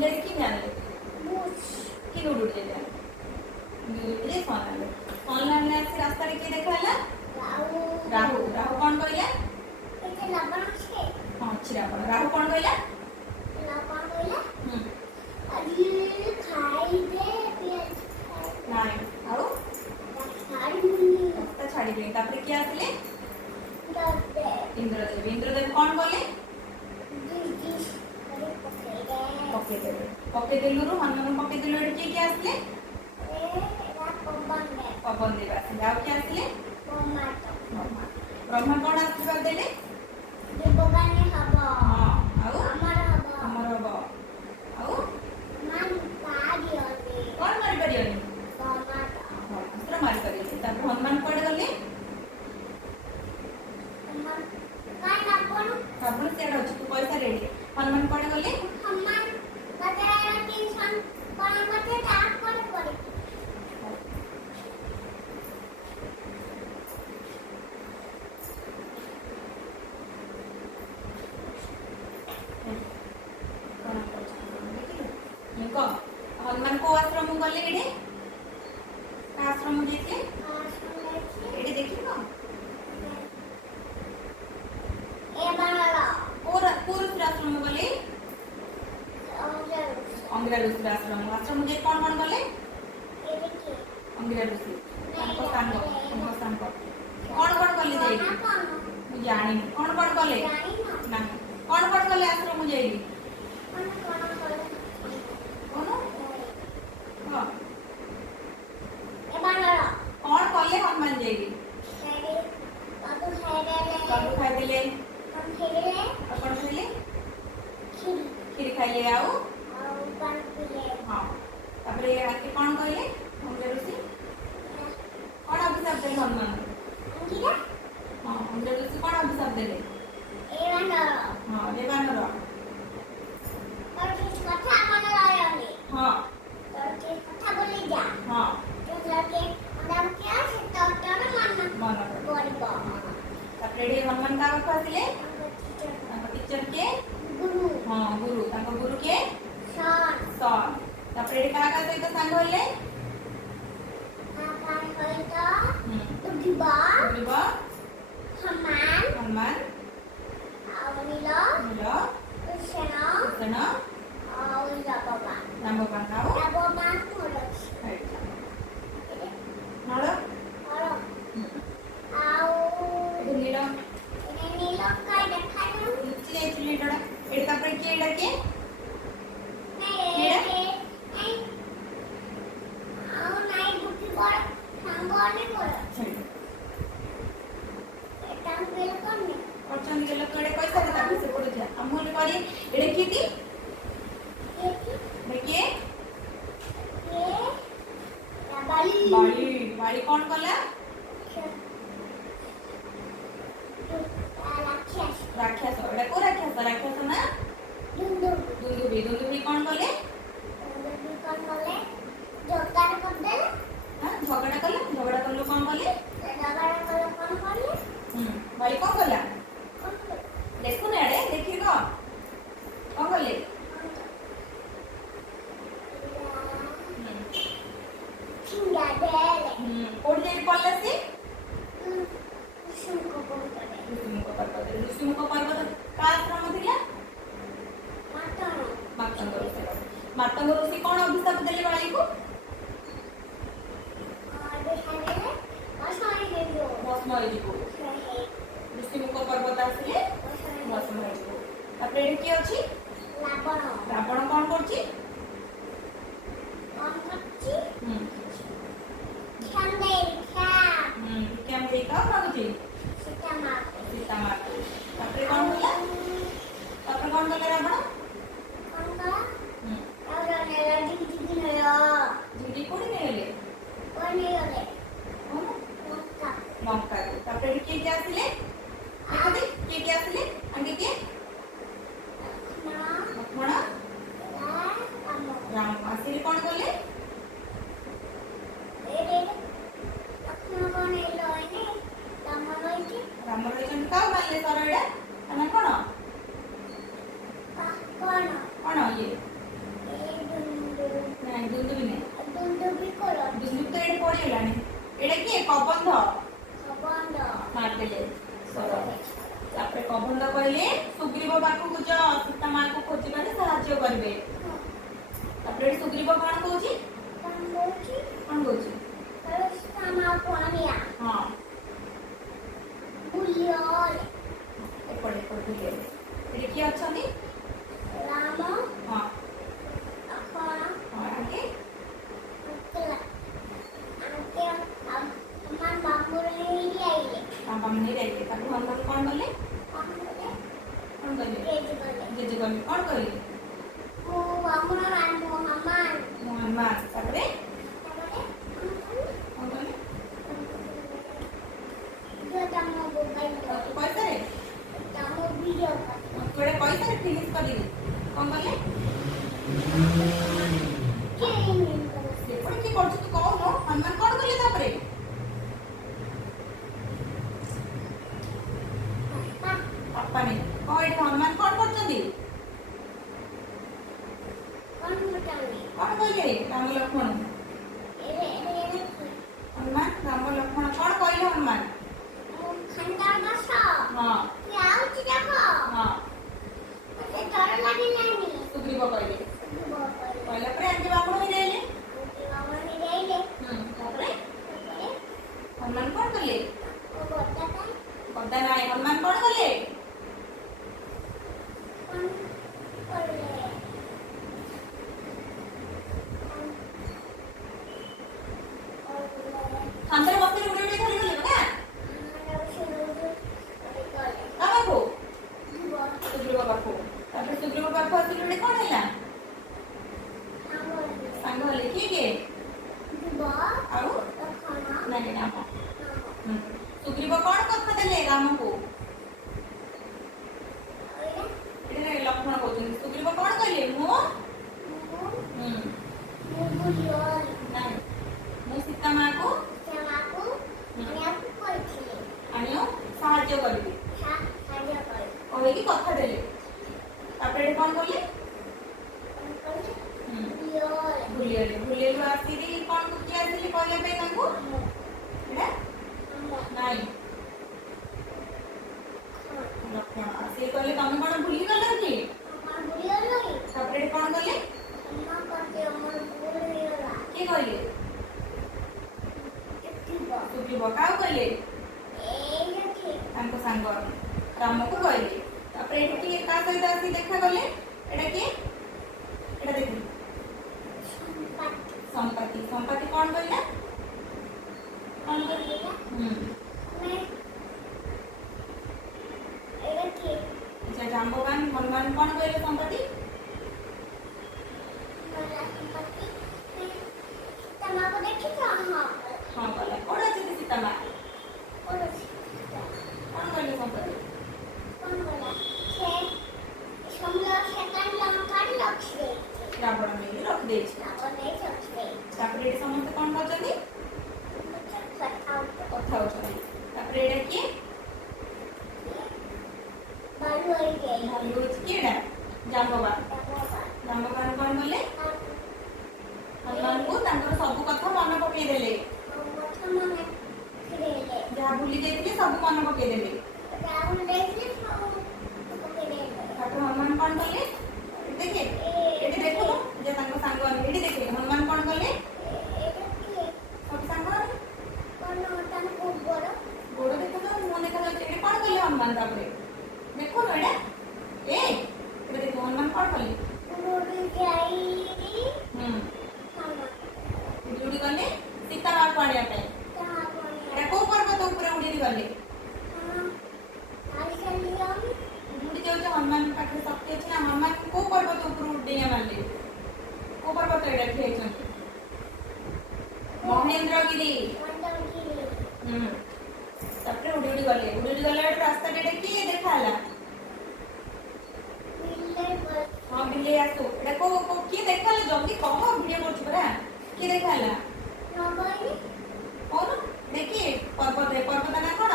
मुझे की जानले की उड़ उड़ जाए ये कौन लाने आसी रास्ता रे के देखला राहु राहु कौन कहला एते लबण छे हां छिरा पण राहु कौन कहला लबण कहला अजी खाई दे नाही आउ रास्ता छाड़ी दे तापर के आसले इंद्रदेव इंद्रदेव कौन कहले पके देलु हनुमान पके देलु एठी के आसले पवन देव आसले आउ के आसले ब्रह्मा कौन आशीर्वाद देले देवगाने हबो हां आउ अमर हबो आउ मान पारियोनी कौन मारि परियोनी ब्रह्मा अस्त्र मारि परिले तापर हनुमान पड़े गले काय नापण रावण सेड अछि तू पैसा रेडी हनुमान पड़े गले हनुमान बजारा टेंशन कोन मते डाक पड़े पड़े हनुमान को आश्रम गले एडे आश्रम जेते एडे देखिबो ए बनला और पुरुष आश्रम गले अंगिरा ऋषि आश्रम आश्रम जे कौन कौन गले ए देखिए अंगिरा ऋषि हमको सांग कौन कौन गले जाई मु जानी कौन कौन गले ना कौन कौन गले आश्रम जाई कौन हां ए बनला कौन गले हनुमान जाई बाबू खाई देले हम खेले अपन खेले खीर खीर खाइले आउ और पान पीले हां तापरे आके कौन कहले अंगिरा ऋषि कौन अभिशाप देले हनुमान अंगिरा हां अंगिरा ऋषि कौन अभिशाप देले ए बनला हां देवानर और किस कथा बनला आनी हां और किस कथा बोली जा हां तो जाके हम क्या से तो मन बोलबो तापरे हनुमान का कहले टीचर के गुरु हां गुरु ताको गुरु के सन सन तापरे का सहित सांग होले आपन होइतो उदिबा बुझबो हनुमान हनुमान और नीलो नीलो कृष्ण कृष्ण और बाबा राम बनाओ बाबा मोर नड़ और आओ नीलो नीलो काय देखायो नीचे जाइछली डड़ा एटा तापरे के एटा के नहीं आओ नहीं बुद्धि बड़ संगोने मोर एटा बेल कोने करचन के लोक एडे पैसा दे तापरे से पड़ जा हमले करी एडे कीती देखिए ये बाली बाड़ी बाड़ी कौन कला राक्षस एडा को राक्षस ना दुंदुबी कौन कले हां झगड़ा कले कौन कले बाड़ी कौन कला देखो ना एडे देखिगो कौन कले कोड जे पल्ले से ऋषिमुख पर्वत का आश्रम थिला मातंग ऋषि कौन अभिशाप देले बाली को भस्म होई जीवो ऋषिमुख पर्वत आसिले भस्म होई जीवो तापरे एठी की अछि रावण कौन करछि केम देई का मागुछि सीता मार तापरे कौन होला तापरे कौन कले रावण झिडी कोडी नेले लंका तापरे एठी के आसिले आदि के आसिले आगे के लक्ष्मण राम आसिले कौन कले राम रहिछन का मानले सरएडा अना कोन कोन ये ନାଇଁ ଦୁନ୍ଦୁବି ନାଇଁ ଦୁନ୍ଦୁବି କର ଦୁନ୍ଦୁବି ତ ଏଠି ପଡ଼ିଗଲାଣି ଏଇଟା କିଏ କବନ୍ଧ ବନ୍ଦ ମାରିଦେଲେ ସର ତାପରେ କବନ୍ଧ କହିଲେ ସୁଗ୍ରୀବ ପାଖକୁ ଯାଅ ସୀତା ମାଙ୍କୁ ଖୋଜିବାରେ ସାହାଯ୍ୟ କରିବେ ତାପରେ ଏଠି ସୁଗ୍ରୀବ କଣ କହୁଛି କଣ କହୁଛି ସୀତା ପଣିଆ ହଁ ବୁଲିଅରେ ଏପଟେ ବୁଲିଗଲେ ଏଠି କିଏ ଅଛନ୍ତି ରାମ ହଁ ଲକ୍ଷ୍ମଣ ହଁ ଆଗେ हमारे बाबू ने ही आइए बामणी ଯାଇଥିଲେ ତାକୁ ହନୁମାନ କଣ କଲେ କଣ କଲେ ଜେଜେ କଲେ କଣ କହିଲେ वो बाबू ने हनुमान ହନୁମାନ ତାପରେ ତାପରେ କଣ କଲେ जो तम मोबाइल ତୁ କହିସାରେ तम वीडियो कर ତୁ ଏଇଟା କହିସାରେ ଫିନିଶ କରିକି କଣ କଲେ के नहीं ସେପଟେ କିଏ କରୁଛୁ ତୁ କହୁନୁ ହନୁମାନ କଣ କଲେ ତାପରେ ବାପା ନେଇ କଣ ଏଠି ହନୁମାନ କଣ କରୁଛନ୍ତି कौन बताने କଣ କହିଲେ ରାମ ଲକ୍ଷ୍ମଣ ये ହନୁମାନ ରାମ ଲକ୍ଷ୍ମଣ କଣ କହିଲେ ହନୁମାନ खंडा बस ହଁ क्या होती देखो ହଁ मुझे डर लगी नहीं ସୁଗ୍ରୀବ କହିଲେ वो କହିଲା ପରେ ଆଗେ ବାମୁଣ ହେଇଯାଇଲେ बाबू ने ले ले ତାପରେ तापरे ହନୁମାନ କଣ କଲେ वो बताता ଗଦା ନାଇଁ ହନୁମାନ କଣ କଲେ कौन कर ले ଶାନ୍ତରେ ବସିକି ଉଡି ଉଡି ଖାଲି ଗଲେ ନା କାହାକୁ ସୁଗ୍ରୀବ ପାଖକୁ ତାପରେ ସୁଗ୍ରୀବ ପାଖକୁ ଆସିଲେ ଗୋଟେ କଣ ହେଲା ସାଙ୍ଗ ହେଲେ କିଏ କିଏ ଆଉ ନାଇଁ ରାମ ସୁଗ୍ରୀବ କଣ କଥା ଦେଲେ ରାମକୁ ଏଠି ନାଇଁ ଲକ୍ଷ୍ମଣ କହୁଛନ୍ତି ସୁଗ୍ରୀବ କଣ କହିଲେ ମୁଁ ନାଇଁ ମୁଁ ସୀତା ମାକୁ ଆଣିବ ସାହାଯ୍ୟ କରିବି କହିକି କଥା ଦେଲେ ତାପରେ ଏଠି କଣ କଲେ ଭୁଲିଗଲୁ ଆସିକି କଣ କିଏ ଆସିଲେ କହିବା ପାଇଁ ତାଙ୍କୁ ଏଇଟା ନାଇଁ ଲକ୍ଷ୍ମଣ ସେ କହିଲେ ତମେ କଣ ଭୁଲିଗଲ କି ତାପରେ ଏଠି କଣ କଲେ କିଏ କହିଲେ ସୁଗ୍ରୀବ କାହାକୁ କହିଲେ ତାଙ୍କ ସାଙ୍ଗ ରାମକୁ କହିଲେ ତାପରେ ଏଠି କିଏ କାହା ସହିତ ଆସି ଦେଖା କଲେ ଏଇଟା କିଏ ଏଇଟା ଦେଖିଲେ ସମ୍ପତ୍ତି ସମ୍ପତ୍ତି କଣ କହିଲା କଣ କହିଲା ଜାମ୍ବବାନ ହନୁମାନ କଣ କହିଲେ ସମ୍ପତ୍ତି ହଁ କହିଲା କଣ ଅଛି ସୀତା ମା କଣ କହିଲେ ସମ୍ପତ୍ତି ରାବଣ ନେଇକି ରଖିଦେଇଛି ତାପରେ ଏଠି ସମସ୍ତେ କଣ କରୁଛନ୍ତି କଥା ହଉଛନ୍ତି ତାପରେ ଏଇଟା କିଏ ଭାଲୁ ଅଛି କିଏ ଏଇଟା ଜାମ୍ବବାନ ଜାମ୍ବବାନ କଣ କଲେ ହନୁମାନଙ୍କୁ ତାଙ୍କର ସବୁ କଥା ମନେ ପକେଇଦେଲେ ଯାହା ଭୁଲି ଯାଇଥିଲେ ସବୁ ମନେ ପକେଇଦେଲେ ତାପରେ ହନୁମାନ କଣ କଲେ ଦେଖେ ଏଠି ଦେଖୁନୁ ଯେ ତାଙ୍କ ସାଙ୍ଗ ଏଠି ଦେଖେ ହନୁମାନ କଣ କଲେ ସବୁ ସାଙ୍ଗ ଗୋଡ ଦେଖୁନ ମୁହଁ ଦେଖାଯାଉଛି ଏଠି କଣ କଲେ ହନୁମାନ ତାପରେ ଦେଖୁନୁ ଏଇଟା ଏଇଟା ଦେଖ ହନୁମାନ କଣ କଲେ ଉଡ଼ି ଗଲେ ସୀତା ମାକୁ ଆଣିବା ପାଇଁ ଏଇଟା କୋଉ ପର୍ବତ ଉପରେ ଉଡ଼ିକି ଗଲେ ଉଡ଼ି ଯାଉଛି ହନୁମାନ ପାଖରେ ଶକ୍ତି ଅଛି ନା ହନୁମାନ କୋଉ ପର୍ବତ ଉପରୁ ଡିଆଁ ମାରିଲେ କୋଉ ପର୍ବତ ଏଇଟା ଠିଆ ହେଇଛନ୍ତି ମହେନ୍ଦ୍ରଗିରି ତାପରେ ଉଡ଼ି ଗଲେ ବେଳେ ରାସ୍ତାରେ ଏଇଟା କିଏ ଦେଖା ହେଲା ହଁ ବିଲେଇ ଆସୁ ଏଇଟା କୋଉ କିଏ ଦେଖା ହେଲା ଜଲ୍ଦି କହ ଭିଡ଼ିଓ କରୁଛୁ ପରା କିଏ ଦେଖା ହେଲା କହୁନୁ ଦେଖି ପର୍ବତ ନା କଣ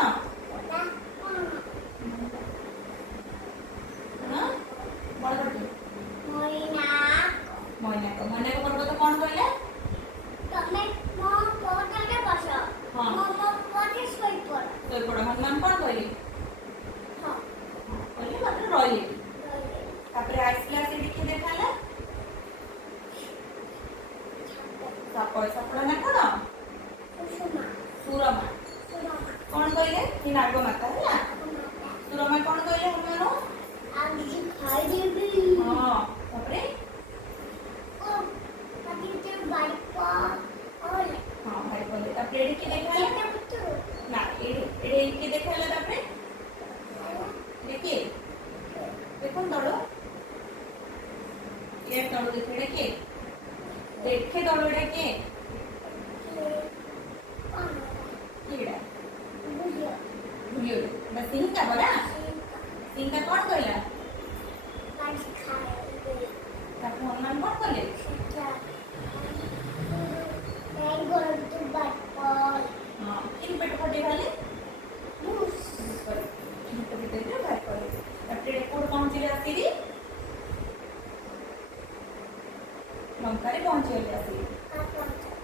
ବଳଭଦ୍ର ମୈନାକ ପର୍ବତ କଣ କହିଲା ସାପଟା ନା କଣ? ସୁରମା। କଣ କହିଲେ? କି ନାଗ ମାତା ହେଲା। ସୁରମା କଣ କହିଲେ ହନୁମାନ? ହଁ ତାପରେ ହଁ ଭାଇ କହିଲେ ତାପରେ ଏଠି କି ଦେଖାଇଲା ନା ଏଠି କି ଦେଖାଇଲା ତାପରେ देखिए देखो तड़ो ये तड़ो देखो देखिए देखे तड़ो देखिए कीड़ा भूलियो ना सिंह का बड़ा सिंह का कौन कहला का फोन नाम कौन कहले हां इन पेट फटे खाली पहुंचले आसी लंका पहुंचे आसी